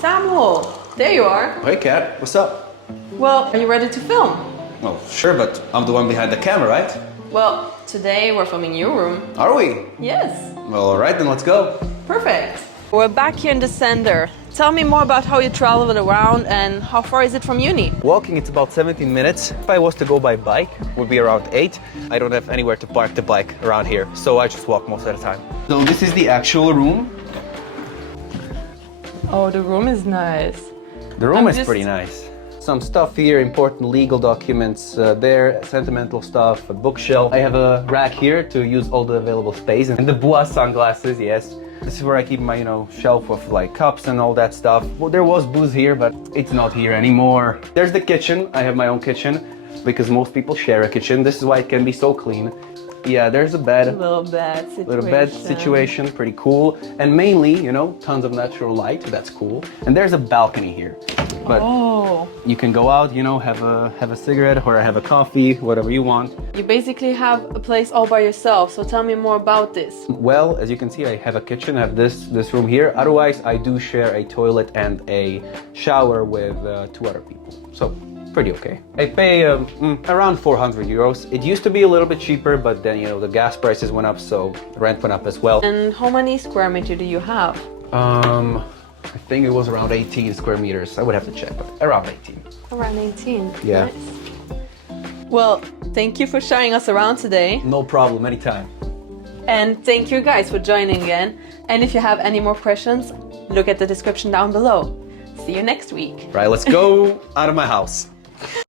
Samuel, there you are. Hey Kat, what's up? Well, are you ready to film? Well, sure, but I'm the one behind the camera, right? Well, today we're filming your room. Are we? Yes. Well, alright, then let's go. Perfect. We're back here in the center. Tell me more about how you traveled around and how far is it from uni? Walking, it's about 17 minutes. If I was to go by bike, it would be around 8. I don't have anywhere to park the bike around here, so I just walk most of the time. So this is the actual room. Oh, the room is nice. The room is pretty nice. Some stuff here, important legal documents there, sentimental stuff, a bookshelf. I have a rack here to use all the available space. And the Bois sunglasses, yes. This is where I keep my, shelf of like cups and all that stuff. Well, there was booze here, but it's not here anymore. There's the kitchen. I have my own kitchen because most people share a kitchen. This is why it can be so clean. Yeah, there's a bed. A little bed situation. Little bed situation, pretty cool. And mainly, tons of natural light. That's cool. And there's a balcony here. But you can go out, have a cigarette or have a coffee, whatever you want. You basically have a place all by yourself, so tell me more about this. Well, as you can see, I have a kitchen, I have this room here. Otherwise, I do share a toilet and a shower with 2 other people. So, pretty okay. I pay around 400 euros. It used to be a little bit cheaper, but then, the gas prices went up, so rent went up as well. And how many square meters do you have? I think it was around 18 square meters. I would have to check, but around 18. Around 18. Yeah. Nice. Well, thank you for showing us around today. No problem, anytime. And thank you guys for joining again. And if you have any more questions, look at the description down below. See you next week. Right, let's go out of my house.